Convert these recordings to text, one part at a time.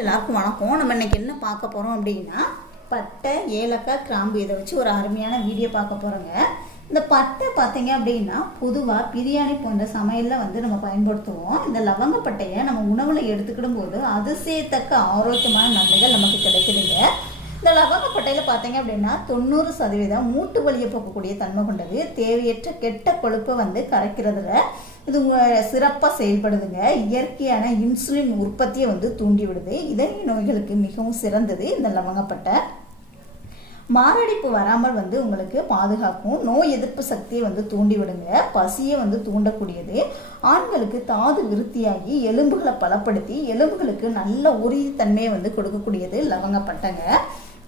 எல்லாருக்கும் வணக்கம். நம்ம இன்னைக்கு என்ன பார்க்க போகிறோம் அப்படின்னா பட்டை ஏலக்காய் கிராம்பு இதை வச்சு ஒரு அருமையான வீடியோ பார்க்க போகிறோங்க இந்த பட்டை பார்த்தீங்க அப்படின்னா பொதுவாக பிரியாணி போன்ற சமையலில் வந்து நம்ம பயன்படுத்துவோம். இந்த லவங்கப்பட்டையை நம்ம உணவில் எடுத்துக்கிடும் போது அதிசயத்தக்க ஆரோக்கியமான நன்மைகள் நமக்கு கிடைக்குதுங்க. இந்த லவங்கப்பட்டையில் பார்த்தீங்க அப்படின்னா தொண்ணூறு சதவீதம் மூட்டு வலியை போக்கக்கூடிய தன்மை கொண்டது. தேவையற்ற கெட்ட கொழுப்பை வந்து கரைக்கிறதுல இது சிறப்பாக செயல்படுதுங்க. இயற்கையான இன்சுலின் உற்பத்தியை வந்து தூண்டிவிடுது. இதய நோய்களுக்கு மிகவும் சிறந்தது இந்த லவங்கப்பட்டை மாரடைப்பு வராமல் வந்து உங்களுக்கு பாதுகாக்கும். நோய் எதிர்ப்பு சக்தியை வந்து தூண்டி விடுங்க பசியை வந்து தூண்டக்கூடியது. ஆண்களுக்கு தாது விருத்தியாகி எலும்புகளை பலப்படுத்தி எலும்புகளுக்கு நல்ல உறுதித்தன்மையை வந்து கொடுக்கக்கூடியது லவங்கப்பட்டைங்க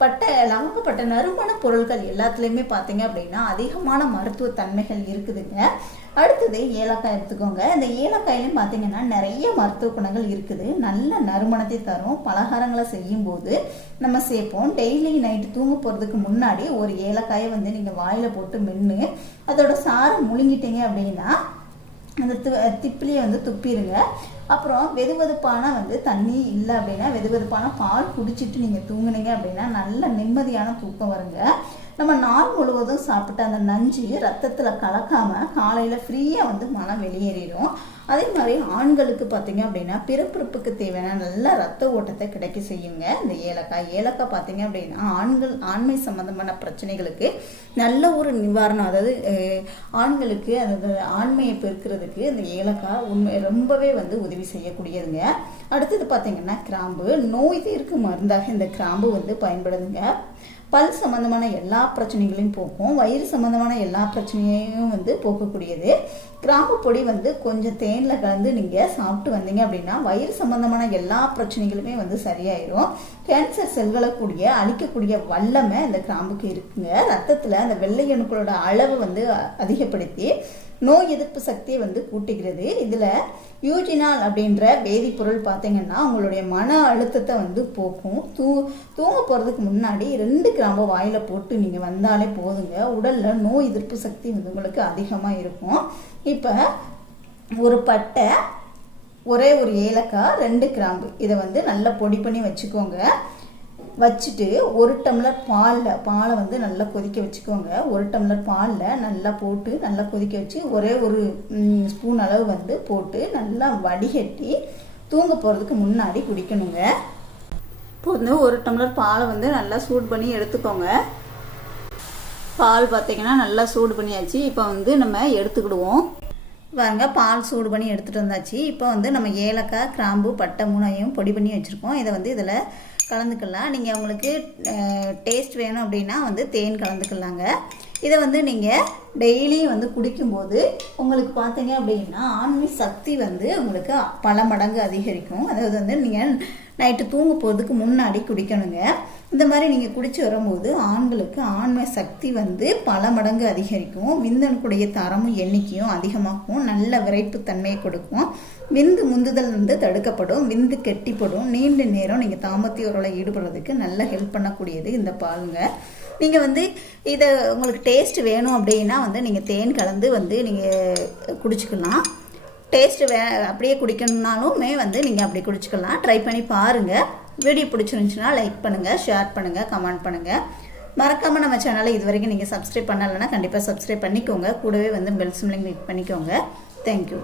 பட்ட லவங்கப்பட்ட நறுமண பொருட்கள் எல்லாத்துலேயுமே பார்த்தீங்க அப்படின்னா அதிகமான மருத்துவ தன்மைகள் இருக்குதுங்க. அடுத்தது ஏலக்காய் எடுத்துக்கோங்க. இந்த ஏலக்காயிலையும் பார்த்தீங்கன்னா நிறைய மருத்துவ குணங்கள் இருக்குது. நல்ல நறுமணத்தை தரும். பலகாரங்களை செய்யும்போது நம்ம சேர்ப்போம். டெய்லி நைட்டு தூங்க போகிறதுக்கு முன்னாடி ஒரு ஏலக்காயை வந்து நீங்கள் வாயில் போட்டு மென்று அதோட சாரம் முழுங்கிட்டீங்க அப்படின்னா அந்த து திப்பிலியை வந்து துப்பிடுங்க அப்புறம் வெது வெதுப்பான வந்து தண்ணி இல்லை அப்படின்னா வெது வெதுப்பான பால் குடிச்சிட்டு நீங்கள் தூங்குனீங்க அப்படின்னா நல்ல நிம்மதியான தூக்கம் வருங்க. நம்ம நாள் முழுவதும் சாப்பிட்ட அந்த நஞ்சு ரத்தத்தில் கலக்காமல் காலையில் ஃப்ரீயாக வந்து மனம் வெளியேறிடும். அதே மாதிரி ஆண்களுக்கு பார்த்தீங்க அப்படின்னா பிறப்பிறப்புக்கு தேவையான நல்ல ரத்த ஓட்டத்தை கிடைக்க செய்யுங்க. இந்த ஏலக்காய் ஏலக்காய் பார்த்தீங்க அப்படின்னா ஆண்கள் ஆண்மை சம்மந்தமான பிரச்சனைகளுக்கு நல்ல ஒரு நிவாரணம். அதாவது ஆண்களுக்கு அதாவது ஆண்மையை பெருக்கிறதுக்கு இந்த ஏலக்காய் உண்மை ரொம்பவே வந்து உதவி செய்யக்கூடியதுங்க. அடுத்தது பார்த்தீங்கன்னா கிராம்பு. நோய் தீர்க்கு மருந்தாக இந்த கிராம்பு வந்து பயன்படுதுங்க. பல் சம்மந்தமான எல்லா பிரச்சனைகளையும் போக்கும் வயிறு சம்மந்தமான எல்லா பிரச்சனையையும் வந்து போக்கக்கூடியது. கிராம்பு பொடி வந்து கொஞ்சம் தேனில் கலந்து நீங்கள் சாப்பிட்டு வந்தீங்க அப்படின்னா வயிறு சம்மந்தமான எல்லா பிரச்சனைகளுமே வந்து சரியாயிரும். கேன்சர் செல்களை கூடிய அழிக்கக்கூடிய வல்லமை இந்த கிராம்புக்கு இருக்குங்க. ரத்தத்தில் அந்த வெள்ளை அணுக்களோட அளவு வந்து அதிகப்படுத்தி நோய் எதிர்ப்பு சக்தியை வந்து கூட்டுகிறது. இதில் யூஜினால் அப்படின்ற வேதிப்பொருள் பார்த்தீங்கன்னா உங்களுடைய மன அழுத்தத்தை வந்து போக்கும். தூ தூங்க போகிறதுக்கு முன்னாடி ரெண்டு கிராம்பை வாயில் போட்டு நீங்கள் வந்தாலே போதுங்க. உடலில் நோய் எதிர்ப்பு சக்தி வந்து உங்களுக்கு அதிகமாக இருக்கும். இப்போ ஒரு பட்டை ஒரே ஒரு ஏலக்காய் ரெண்டு கிராம்பு. இதை வந்து நல்லா பொடி பண்ணி வச்சுக்கோங்க. வச்சுட்டு ஒரு டம்ளர் பாலில் பாலை வந்து நல்லா கொதிக்க வச்சுக்கோங்க. ஒரு டம்ளர் பாலில் நல்லா போட்டு நல்லா கொதிக்க வச்சு ஒரே ஒரு ஸ்பூன் அளவு வந்து போட்டு நல்லா வடிகட்டி தூங்க போகிறதுக்கு முன்னாடி குடிக்கணுங்க. இப்போ வந்து ஒரு டம்ளர் பாலை வந்து நல்லா சூடு பண்ணி எடுத்துக்கோங்க. பால் பார்த்திங்கன்னா நல்லா சூடு பண்ணியாச்சு. இப்போ வந்து நம்ம எடுத்துக்கிடுவோம். பாருங்க பால் சூடு பண்ணி எடுத்துகிட்டு வந்தாச்சு. இப்போ வந்து நம்ம ஏலக்காய் கிராம்பு பட்டை மூணையும் பொடி பண்ணி வச்சுருக்கோம். இதை வந்து இதில் கலந்துக்கலாம். நீங்கள் உங்களுக்கு டேஸ்ட் வேணும் அப்படின்னா வந்து தேன் கலந்துக்கலாங்க. இதை வந்து நீங்கள் டெய்லியும் வந்து குடிக்கும்போது உங்களுக்கு பார்த்தீங்க அப்படின்னா ஆண்மை சக்தி வந்து உங்களுக்கு பல மடங்கு அதிகரிக்கும். அதாவது வந்து நீங்கள் நைட்டு தூங்க போகிறதுக்கு முன்னாடி குடிக்கணுங்க. இந்த மாதிரி நீங்கள் குடிச்சு வரும்போது ஆண்களுக்கு ஆண்மை சக்தி வந்து பல மடங்கு அதிகரிக்கும். விந்தனுக்குடைய தரமும் எண்ணிக்கையும் அதிகமாகும். நல்ல விரைப்புத்தன்மையை கொடுக்கும். விந்து முந்துதல் வந்து தடுக்கப்படும். விந்து கெட்டிப்படும். நீண்ட நேரம் நீங்கள் தாமத்திய உரலை ஈடுபடுறதுக்கு நல்ல ஹெல்ப் பண்ணக்கூடியது இந்த பாலுங்க. நீங்கள் வந்து இதை உங்களுக்கு டேஸ்ட் வேணும் அப்படின்னா வந்து நீங்கள் தேன் கலந்து வந்து நீங்கள் குடிச்சிக்கலாம். டேஸ்ட்டு வே அப்படியே குடிக்கணுன்னாலுமே வந்து நீங்கள் அப்படி குடிச்சிக்கலாம். ட்ரை பண்ணி பாருங்கள் வீடியோ பிடிச்சிருந்துச்சுன்னா லைக் பண்ணுங்கள் ஷேர் பண்ணுங்கள் கமெண்ட் பண்ணுங்கள் மறக்காமல் நம்ம சேனலை இது வரைக்கும் நீங்கள் சப்ஸ்கிரைப் பண்ணலைன்னா கண்டிப்பாக சப்ஸ்கிரைப் பண்ணிக்கோங்க. கூடவே வந்து பெல் சிம்லிங் கிளிக் பண்ணிக்கோங்க. Thank you